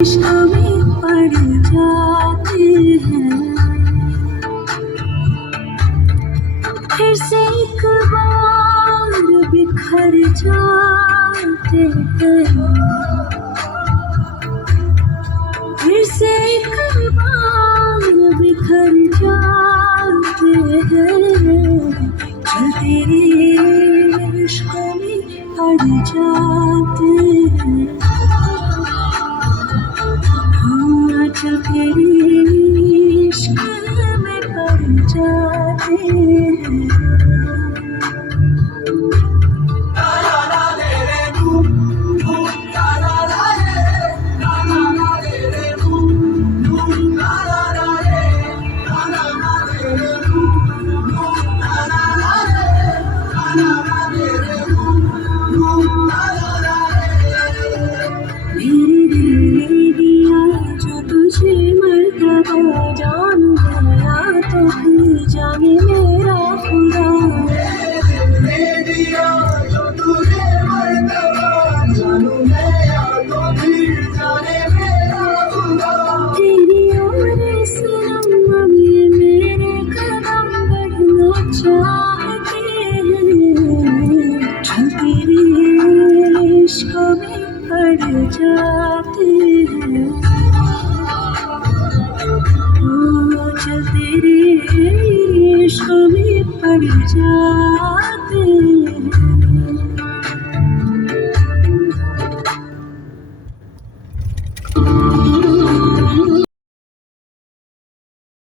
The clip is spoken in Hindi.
इश्क में पड़ जाते हैं, फिर से एक बार बिखर जाते हैं, फिर से एक बार बिखर जाते हैं, चलते इश्क में पड़ जाते हैं। चल तेरे इश्क में पड़ जाते हैं। मेरे दिल ने दिया जो तुझे मर्तबा, जानू गया तो फिर जाने मेरा खुदा। मेरे दिल ने दिया जो तुझे मर्तबा, जानू गया तो फिर जाने मेरा खुदा। तेरी ओर सनम अब ये मेरे कदम बढ़ना चाहते हैं, जो तेरे इश्क में पड़ जाते हैं। जो तेरे इश्क में पड़ जाते हैं।